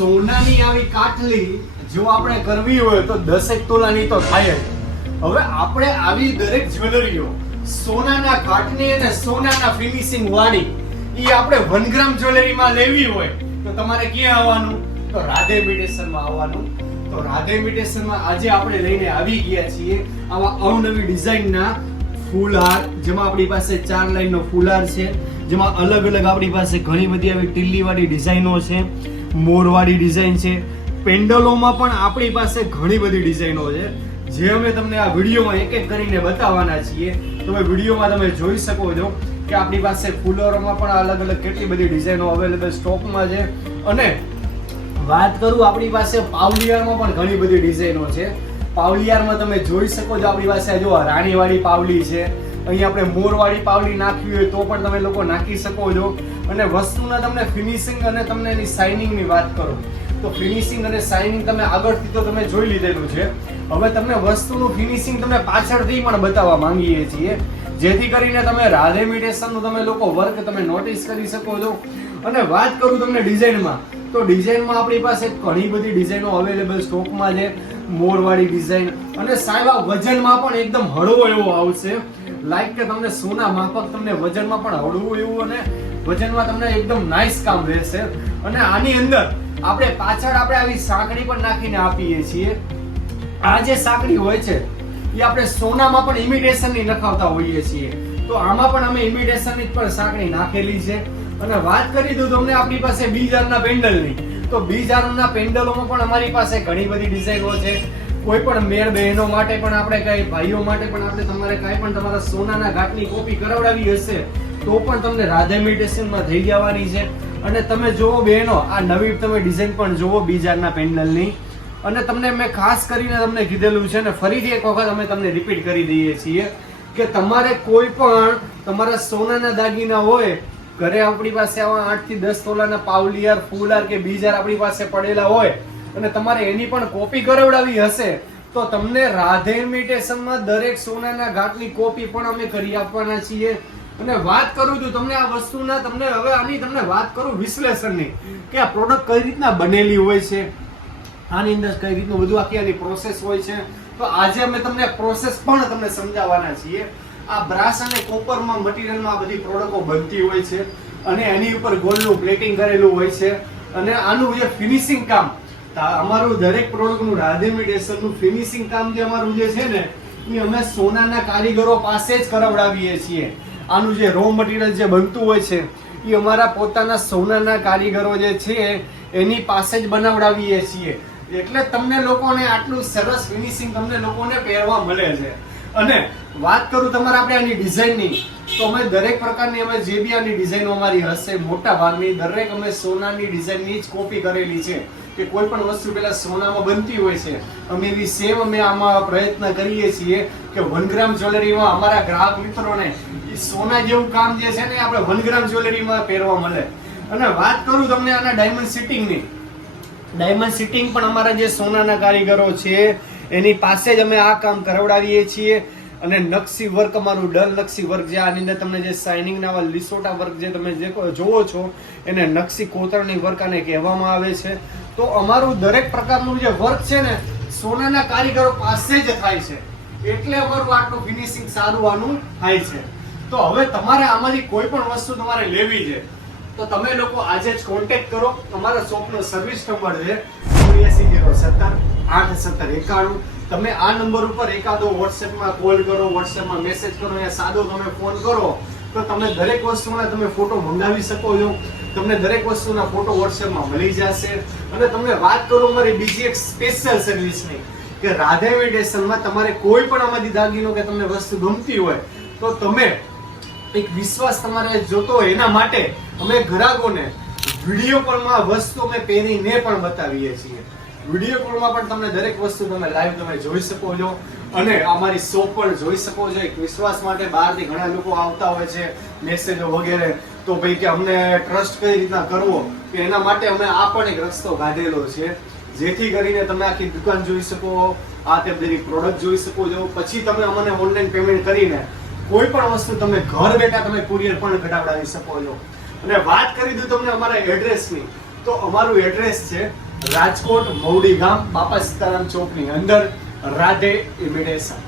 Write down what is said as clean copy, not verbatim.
સોનાની આવી કાટલી જો આપણે કરવી હોય તો 10 તોલાની તો થાય જ. હવે આપણે આવી દરેક જ્વેલરીઓ સોનાના કાટની અને સોનાના ફિનિશિંગ વાળી ઈ આપણે 1 ગ્રામ જ્વેલરીમાં લેવી હોય તો તમારે ક્યાં આવવાનું? તો રાધે ઇમિટેશનમાં આવવાનું. તો રાધે ઇમિટેશનમાં આજે આપણે લઈને આવી ગયા છીએ આવા અવનવી ડિઝાઇનના ફૂલહાર, જેમાં આપણી પાસે 4 લાઈનનો ફૂલહાર છે, જેમાં અલગ અલગ આપણી પાસે ઘણી બધી આવી ટીલ્લીવાળી ડિઝાઇનો છે, મોરવાળી ડિઝાઇન છે, પેન્ડલોમાં પણ આપણી પાસે ઘણી બધી ડિઝાઇનો છે, જે અમે તમને આ વિડીયોમાં એક એક કરીને બતાવવાના છીએ. તમે વિડીયોમાં તમે જોઈ શકો છો કે આપણી પાસે ફૂલરોમાં પણ અલગ અલગ કેટલી બધી ડિઝાઇનો અવેલેબલ સ્ટોકમાં છે. અને વાત કરું આપણી પાસે પાવલિયારમાં પણ ઘણી બધી ડિઝાઇનો છે. પાવલિયારમાં તમે જોઈ શકો છો આપણી પાસે જો રાણીવાળી પાવલી છે, અહીં આપણે મોરવાળી પાવલી નાખવી હોય તો પણ તમે લોકો નાખી શકો છો. અને વસ્તુના તમને ફિનિશિંગ અને તમને એની શાઇનિંગની વાત કરું તો ફિનિશિંગ અને શાઇનિંગ તમે આગળથી તો તમે જોઈ લીધેલું છે. હવે તમને વસ્તુનું ફિનિશિંગ તમને પાછળથી પણ બતાવવા માંગીએ છીએ, જેથી કરીને તમે રાધે ઇમિટેશનનું તમે લોકો વર્ક તમે નોટિસ કરી શકો છો. અને વાત કરું તમને ડિઝાઇનમાં તો ડિઝાઇનમાં આપણી પાસે ઘણી બધી ડિઝાઇનો અવેલેબલ સ્ટોકમાં છે. મોરવાળી ડિઝાઇન અને સાહેબ આ વજનમાં પણ એકદમ હળવો એવો આવશે, લાઈક કે તમને સોના માફક તમને વજનમાં પણ હળવું એવું અને વજનમાં તમને એકદમ નાઇસ કામ રહેશે. અને આની અંદર આપણે પાછળ આપણે આવી સાંકડી પણ નાખીને આપીએ છીએ. આ જે સાંકડી હોય છે એ આપણે સોનામાં પણ ઇમિટેશનની નખાવતા હોઈએ છીએ, તો આમાં પણ અમે ઇમિટેશનની પણ સાંકડી નાખેલી છે. અને વાત કરી દઉં તમને આપણી પાસે બીજારના પેન્ડલની, તો બીજારના પેન્ડલોમાં પણ અમારી પાસે ઘણી બધી ડિઝાઇનો છે. કોઈ પણ મેળ બહેનો માટે પણ આપણે કઈ ભાઈઓ માટે પણ આપણે તમારે કાંઈ પણ તમારા સોનાના ઘાટની કોપી કરાવડાવી હશે તો પણ તમને રાધે ઇમિટેશનમાં થઈ જવાની છે. અને તમે જોવો બહેનો, આ નવી તમે ડિઝાઇન પણ જોવો બીજારના પેન્ડલની. અને તમને મેં ખાસ કરીને તમને કીધેલું છે ને ફરીથી એક વખત અમે તમને રિપીટ કરી દઈએ છીએ કે તમારે કોઈ પણ તમારા સોનાના દાગીના હોય ઘરે, આપણી પાસે આવા 8 થી 10 તોલાના પાવલિયાર, ફૂલહાર કે બીજાર આપણી પાસે પડેલા હોય અને તમારે એની પણ કોપી કરાવડાવી હશે તો તમને રાધે ઇમિટેશનમાં દરેક સોનાના ઘાટની કોપી પણ અમે કરી આપવાના છીએ. અને વાત કરું છું તમને આ વસ્તુના, તમને હવે આની તમને વાત કરું વિશ્લેષણની કે આ પ્રોડક્ટ કઈ રીતના બનેલી હોય છે, આની અંદર કઈ રીતનું બધું આખી આની પ્રોસેસ હોય છે, તો આજે અમે તમને પ્રોસેસ પણ તમને સમજાવવાના છીએ. આ બ્રાસ અને કોપરમાં મટીરિયલમાં બધી પ્રોડક્ટો બનતી હોય છે અને એની ઉપર ગોલ્ડનું પ્લેટિંગ કરેલું હોય છે. અને આનું જે ફિનિશિંગ કામ, અમારું દરેક પ્રોડક્ટનું રાધે ઇમિટેશનનું ફિનિશિંગ કામ જે અમારું જે છે ને એ અમે સોનાના કારીગરો પાસે જ કરાવડાવીએ છીએ. આનું જે રો મટીરિયલ જે બનતું હોય છે એ અમારા પોતાના સોનાના કારીગરો જે છે એની પાસે જ બનાવડાવીએ છીએ. એટલે તમને લોકોને આટલું સરસ ફિનિશિંગ તમને લોકોને પહેરવા મળે છે. અને વાત કરું તમારે આપણે આની ડિઝાઇનની, તો અમે દરેક પ્રકારની અમે જે બી આની ડિઝાઇનો અમારી હશે મોટા ભાગની દરેક અમે સોનાની ડિઝાઇનની જ કોપી કરેલી છે. કે કોઈ પણ વસ્તુ પેલા સોનામાં બનતી હોય છે અમે એવી સેમ અમે આમાં પ્રયત્ન કરીએ છીએ કે 1 ગ્રામ જ્વેલરીમાં અમારા ગ્રાહક મિત્રોને એ સોના જેવું કામ જે છે ને આપણે 1 ગ્રામ જ્વેલરીમાં પહેરવા મળે. અને વાત કરું તમને આના ડાયમંડ સિટિંગની, ડાયમંડ સિટિંગ પણ અમારા જે સોનાના કારીગરો છે એની પાસે જ અમે આ કામ કરાવડાવીએ છીએ. અને નકશી વર્ક અમારું ડલ નકશી વર્ક જે આની અંદર તમને જે શાઇનિંગ ના લિસોટા વર્ક જે તમે જે જોવો છો એને નકશી કોતરણી વર્ક આને કહેવામાં આવે છે. તો અમારું દરેક પ્રકારનું જે વર્ક છે ને સોનાના કારીગરો પાસે જ થાય છે, એટલે અમારું આટલું ફિનિશિંગ સારું આનું થાય છે. તો હવે તમારે આમાંથી કોઈ પણ વસ્તુ તમારે લેવી છે તો તમે લોકો આજે જ કોન્ટેક્ટ કરો. અમારા શોપનો સર્વિસ નંબર છે 8407 81791. તમે આ નંબર ઉપર એકાદો વોટ્સએપમાં કોલ કરો, વોટ્સએપમાં મેસેજ કરો યા સાદો તમે ફોન કરો તો તમે દરેક વસ્તુના તમે ફોટો મંગાવી શકો છો. તમને દરેક વસ્તુના ફોટો વોટ્સએપમાં મળી જશે. અને તમને વાત કરું અમારી બીજી એક સ્પેશિયલ સર્વિસની કે રાધે ઇમિટેશનમાં તમારે કોઈ પણ આમાંથી દાગીનો કે તમને વસ્તુ ગમતી હોય તો તમે એક વિશ્વાસ તમારે જોતો હોય એના માટે અમે ગ્રાહકોને વિડીયો કોલમાં વસ્તુ અમે પહેરીને પણ બતાવીએ છીએ. વિડીયો કોલમાં પણ તમને દરેક વસ્તુ તમે લાઈવ તમે જોઈ શકો છો અને અમારી શોપ પણ જોઈ શકો છો. એક વિશ્વાસ માટે બહારથી ઘણા લોકો આવતા હોય છે મેસેજો વગેરે, તો ભાઈ કે અમને ટ્રસ્ટ કઈ રીતના કરવો કે એના માટે અમે આ પણ એક રસ્તો કાઢેલો છે, જેથી કરીને તમે આખી દુકાન જોઈ શકો, આ તે બધી પ્રોડક્ટ જોઈ શકો છો. પછી તમે અમને ઓનલાઈન પેમેન્ટ કરીને કોઈ પણ વસ્તુ તમે ઘર બેઠા તમે કુરિયર પણ કઢાવડાવી શકો છો. અને વાત કરી દઉં તમને અમારા એડ્રેસની, તો અમારું એડ્રેસ છે રાજકોટ મવડી ગામ બાપા સીતારામ ચોકની અંદર રાધે ઇમિટેશન.